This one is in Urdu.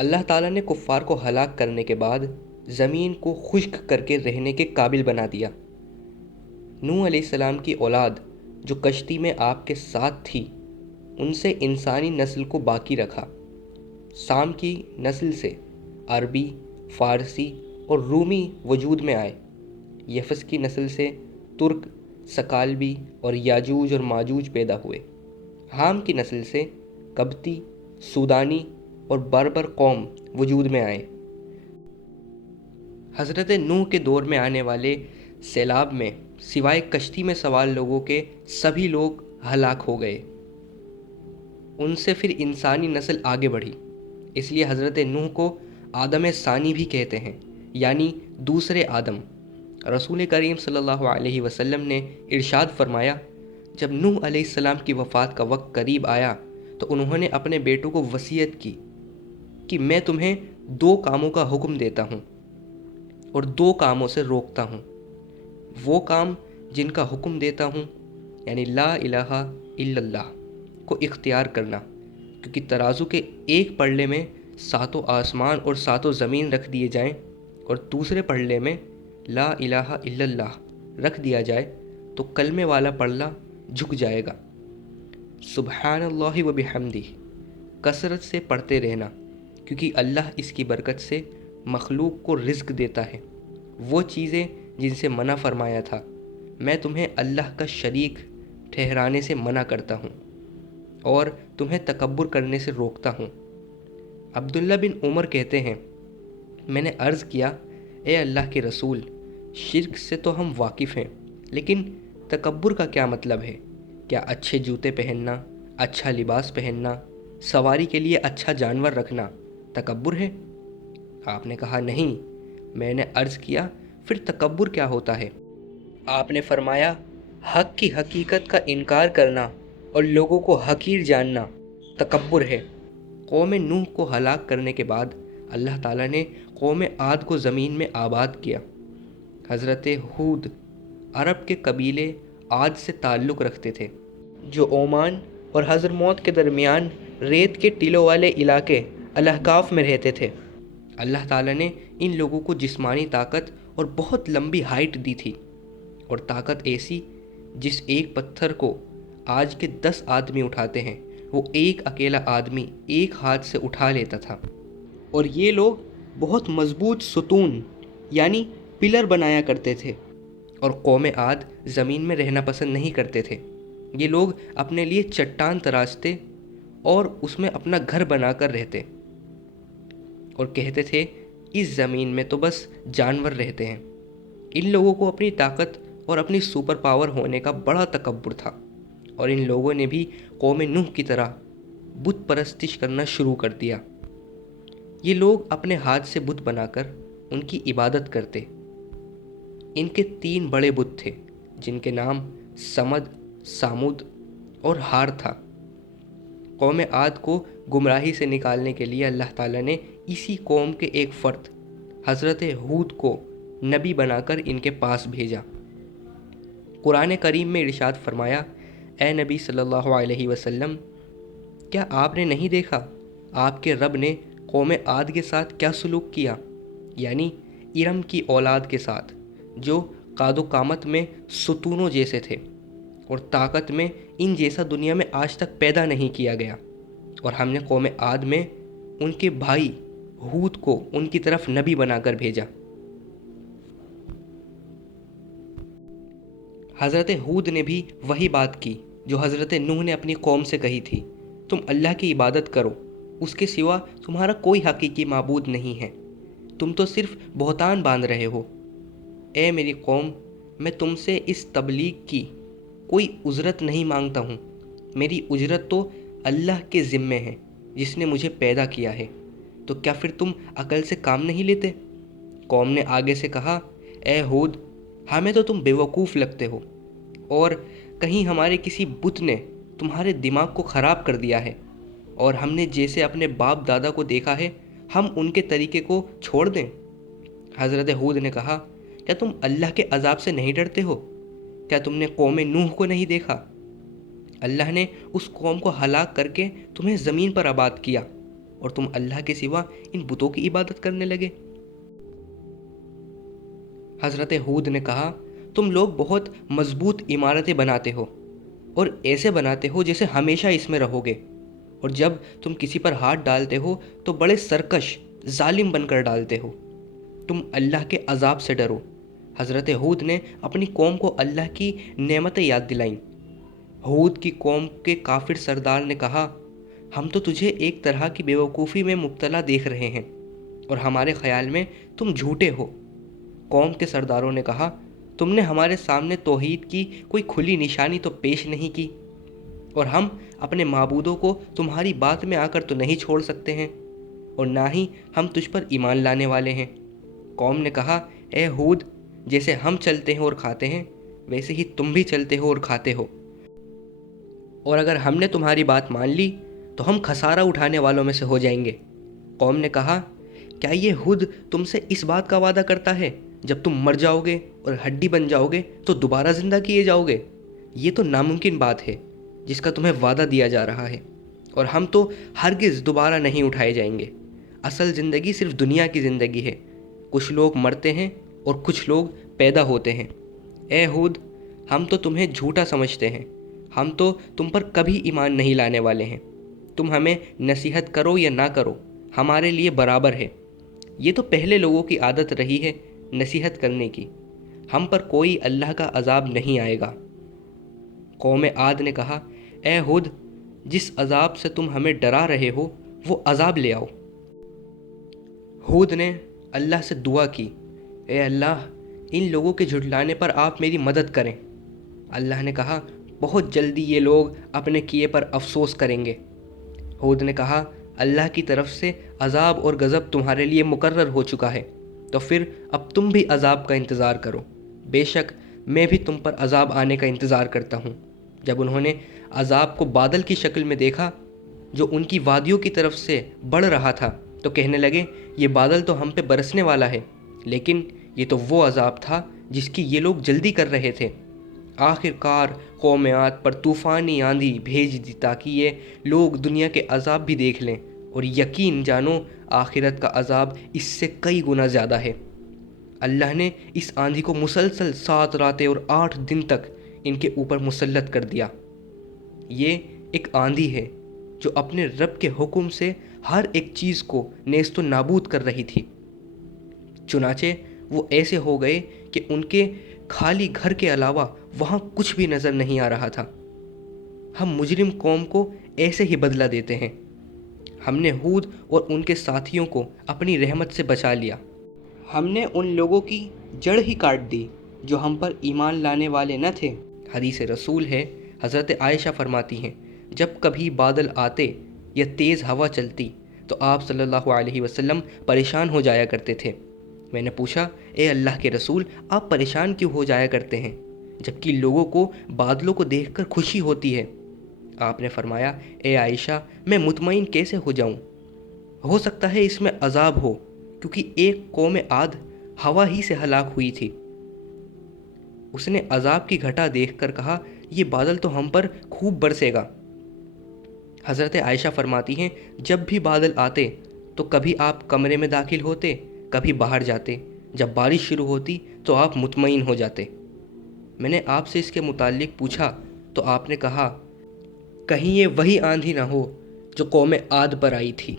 اللہ تعالیٰ نے کفار کو ہلاک کرنے کے بعد زمین کو خشک کر کے رہنے کے قابل بنا دیا۔ نوح علیہ السلام کی اولاد جو کشتی میں آپ کے ساتھ تھی، ان سے انسانی نسل کو باقی رکھا۔ سام کی نسل سے عربی، فارسی اور رومی وجود میں آئے۔ یفس کی نسل سے ترک، سکالبی اور یاجوج اور ماجوج پیدا ہوئے۔ حام کی نسل سے قبطی، سودانی اور بربر قوم وجود میں آئے۔ حضرت نوح کے دور میں آنے والے سیلاب میں سوائے کشتی میں سوار لوگوں کے سبھی لوگ ہلاک ہو گئے۔ ان سے پھر انسانی نسل آگے بڑھی، اس لیے حضرت نوح کو آدم ثانی بھی کہتے ہیں، یعنی دوسرے آدم۔ رسول کریم صلی اللہ علیہ وسلم نے ارشاد فرمایا، جب نوح علیہ السلام کی وفات کا وقت قریب آیا تو انہوں نے اپنے بیٹوں کو وصیت کی کہ میں تمہیں 2 کاموں کا حکم دیتا ہوں اور 2 کاموں سے روکتا ہوں۔ وہ کام جن کا حکم دیتا ہوں یعنی لا الہ الا اللہ کو اختیار کرنا، کیونکہ ترازو کے ایک پلڑے میں 7 آسمان اور 7 زمین رکھ دیے جائیں اور دوسرے پلڑے میں لا الہ الا اللہ رکھ دیا جائے تو کلمے والا پلڑا جھک جائے گا۔ سبحان اللہ و بحمدہ کثرت سے پڑھتے رہنا، کیونکہ اللہ اس کی برکت سے مخلوق کو رزق دیتا ہے۔ وہ چیزیں جن سے منع فرمایا تھا، میں تمہیں اللہ کا شریک ٹھہرانے سے منع کرتا ہوں اور تمہیں تکبر کرنے سے روکتا ہوں۔ عبداللہ بن عمر کہتے ہیں، میں نے عرض کیا، اے اللہ کے رسول، شرک سے تو ہم واقف ہیں، لیکن تکبر کا کیا مطلب ہے؟ کیا اچھے جوتے پہننا، اچھا لباس پہننا، سواری کے لیے اچھا جانور رکھنا تکبر ہے؟ آپ نے کہا نہیں۔ میں نے عرض کیا، پھر تکبر کیا ہوتا ہے؟ آپ نے فرمایا، حق کی حقیقت کا انکار کرنا اور لوگوں کو حقیر جاننا تکبر ہے۔ قوم نوح کو ہلاک کرنے کے بعد اللہ تعالیٰ نے قوم عاد کو زمین میں آباد کیا۔ حضرت ہود عرب کے قبیلے عاد سے تعلق رکھتے تھے، جو عمان اور حضرموت کے درمیان ریت کے ٹیلوں والے علاقے الاحقاف میں رہتے تھے۔ اللہ تعالیٰ نے ان لوگوں کو جسمانی طاقت اور بہت لمبی ہائٹ دی تھی، اور طاقت ایسی جس ایک پتھر کو آج کے 10 آدمی اٹھاتے ہیں وہ ایک اکیلا آدمی ایک ہاتھ سے اٹھا لیتا تھا۔ اور یہ لوگ بہت مضبوط ستون یعنی پلر بنایا کرتے تھے، اور قوم عاد زمین میں رہنا پسند نہیں کرتے تھے۔ یہ لوگ اپنے لیے چٹان تراشتے اور اس میں اپنا گھر بنا کر رہتے، اور کہتے تھے اس زمین میں تو بس جانور رہتے ہیں۔ ان لوگوں کو اپنی طاقت اور اپنی سپر پاور ہونے کا بڑا تکبر تھا، اور ان لوگوں نے بھی قوم نوح کی طرح بت پرستش کرنا شروع کر دیا۔ یہ لوگ اپنے ہاتھ سے بت بنا کر ان کی عبادت کرتے۔ ان کے 3 بڑے بت تھے جن کے نام سمد، سامود اور ہار تھا۔ قوم عاد کو گمراہی سے نکالنے کے لیے اللہ تعالیٰ نے اسی قوم کے ایک فرد حضرت ہود کو نبی بنا کر ان کے پاس بھیجا۔ قرآن کریم میں ارشاد فرمایا، اے نبی صلی اللہ علیہ وسلم، کیا آپ نے نہیں دیکھا آپ کے رب نے قوم عاد کے ساتھ کیا سلوک کیا، یعنی ارم کی اولاد کے ساتھ، جو قاد و قامت میں ستونوں جیسے تھے اور طاقت میں ان جیسا دنیا میں آج تک پیدا نہیں کیا گیا، اور ہم نے قوم عاد میں ان کے بھائی ہود کو ان کی طرف نبی بنا کر بھیجا۔ حضرت ہود نے بھی وہی بات کی جو حضرت نوح نے اپنی قوم سے کہی تھی، تم اللہ کی عبادت کرو، اس کے سوا تمہارا کوئی حقیقی معبود نہیں ہے، تم تو صرف بہتان باندھ رہے ہو۔ اے میری قوم، میں تم سے اس تبلیغ کی کوئی اجرت نہیں مانگتا ہوں، میری اجرت تو اللہ کے ذمے ہے جس نے مجھے پیدا کیا ہے، تو کیا پھر تم عقل سے کام نہیں لیتے؟ قوم نے آگے سے کہا، اے ہود، ہمیں تو تم بیوقوف لگتے ہو، اور کہیں ہمارے کسی بت نے تمہارے دماغ کو خراب کر دیا ہے، اور ہم نے جیسے اپنے باپ دادا کو دیکھا ہے ہم ان کے طریقے کو چھوڑ دیں؟ حضرت ہود نے کہا، کیا تم اللہ کے عذاب سے نہیں ڈرتے ہو؟ کیا تم نے قوم نوح کو نہیں دیکھا؟ اللہ نے اس قوم کو ہلاک کر کے تمہیں زمین پر آباد کیا، اور تم اللہ کے سوا ان بتوں کی عبادت کرنے لگے۔ حضرت ہود نے کہا، تم لوگ بہت مضبوط عمارتیں بناتے ہو اور ایسے بناتے ہو جیسے ہمیشہ اس میں رہو گے، اور جب تم کسی پر ہاتھ ڈالتے ہو تو بڑے سرکش ظالم بن کر ڈالتے ہو۔ تم اللہ کے عذاب سے ڈرو۔ حضرت ہود نے اپنی قوم کو اللہ کی نعمتیں یاد دلائیں۔ ہود کی قوم کے کافر سردار نے کہا، ہم تو تجھے ایک طرح کی بیوقوفی میں مبتلا دیکھ رہے ہیں اور ہمارے خیال میں تم جھوٹے ہو۔ قوم کے سرداروں نے کہا، تم نے ہمارے سامنے توحید کی کوئی کھلی نشانی تو پیش نہیں کی، اور ہم اپنے معبودوں کو تمہاری بات میں آ کر تو نہیں چھوڑ سکتے ہیں، اور نہ ہی ہم تجھ پر ایمان لانے والے ہیں۔ قوم نے کہا، اے ہود، جیسے ہم چلتے ہیں اور کھاتے ہیں ویسے ہی تم بھی چلتے ہو اور کھاتے ہو، اور اگر ہم نے تمہاری بات مان لی تو ہم خسارہ اٹھانے والوں میں سے ہو جائیں گے۔ قوم نے کہا، کیا یہ ہود تم سے اس بات کا وعدہ کرتا ہے جب تم مر جاؤ گے اور ہڈی بن جاؤ گے تو دوبارہ زندہ کیے جاؤ گے؟ یہ تو ناممکن بات ہے جس کا تمہیں وعدہ دیا جا رہا ہے، اور ہم تو ہرگز دوبارہ نہیں اٹھائے جائیں گے۔ اصل زندگی صرف دنیا کی زندگی ہے، کچھ لوگ مرتے ہیں اور کچھ لوگ پیدا ہوتے ہیں۔ اے ہود، ہم تو تمہیں جھوٹا سمجھتے ہیں، ہم تو تم پر کبھی ایمان نہیں لانے والے ہیں۔ تم ہمیں نصیحت کرو یا نہ کرو، ہمارے لیے برابر ہے۔ یہ تو پہلے لوگوں کی عادت رہی ہے نصیحت کرنے کی، ہم پر کوئی اللہ کا عذاب نہیں آئے گا۔ قوم عاد نے کہا، اے ہود، جس عذاب سے تم ہمیں ڈرا رہے ہو وہ عذاب لے آؤ۔ ہود نے اللہ سے دعا کی، اے اللہ، ان لوگوں کے جھٹلانے پر آپ میری مدد کریں۔ اللہ نے کہا، بہت جلدی یہ لوگ اپنے کیے پر افسوس کریں گے۔ ہود نے کہا، اللہ کی طرف سے عذاب اور غضب تمہارے لیے مقرر ہو چکا ہے، تو پھر اب تم بھی عذاب کا انتظار کرو، بے شک میں بھی تم پر عذاب آنے کا انتظار کرتا ہوں۔ جب انہوں نے عذاب کو بادل کی شکل میں دیکھا جو ان کی وادیوں کی طرف سے بڑھ رہا تھا تو کہنے لگے، یہ بادل تو ہم پہ برسنے والا ہے، لیکن یہ تو وہ عذاب تھا جس کی یہ لوگ جلدی کر رہے تھے۔ آخر کار قوم عاد پر طوفانی آندھی بھیج دی تاکہ یہ لوگ دنیا کے عذاب بھی دیکھ لیں، اور یقین جانو آخرت کا عذاب اس سے کئی گنا زیادہ ہے۔ اللہ نے اس آندھی کو مسلسل 7 راتیں اور 8 دن تک ان کے اوپر مسلط کر دیا۔ یہ ایک آندھی ہے جو اپنے رب کے حکم سے ہر ایک چیز کو نیست و نابود کر رہی تھی۔ چنانچہ وہ ایسے ہو گئے کہ ان کے خالی گھر کے علاوہ وہاں کچھ بھی نظر نہیں آ رہا تھا۔ ہم مجرم قوم کو ایسے ہی بدلہ دیتے ہیں۔ ہم نے ہود اور ان کے ساتھیوں کو اپنی رحمت سے بچا لیا۔ ہم نے ان لوگوں کی جڑ ہی کاٹ دی جو ہم پر ایمان لانے والے نہ تھے۔ حدیث رسول ہے، حضرت عائشہ فرماتی ہیں، جب کبھی بادل آتے یا تیز ہوا چلتی تو آپ صلی اللہ علیہ وسلم پریشان ہو جایا کرتے تھے۔ میں نے پوچھا، اے اللہ کے رسول، آپ پریشان کیوں ہو جایا کرتے ہیں جبکہ لوگوں کو بادلوں کو دیکھ کر خوشی ہوتی ہے؟ آپ نے فرمایا، اے عائشہ، میں مطمئن کیسے ہو جاؤں؟ ہو سکتا ہے اس میں عذاب ہو، کیونکہ ایک قوم عاد ہوا ہی سے ہلاک ہوئی تھی۔ اس نے عذاب کی گھٹا دیکھ کر کہا، یہ بادل تو ہم پر خوب برسے گا۔ حضرت عائشہ فرماتی ہیں، جب بھی بادل آتے تو کبھی آپ کمرے میں داخل ہوتے، کبھی باہر جاتے۔ جب بارش شروع ہوتی تو آپ مطمئن ہو جاتے۔ میں نے آپ سے اس کے متعلق پوچھا تو آپ نے کہا، کہیں یہ وہی آندھی نہ ہو جو قوم عاد پر آئی تھی۔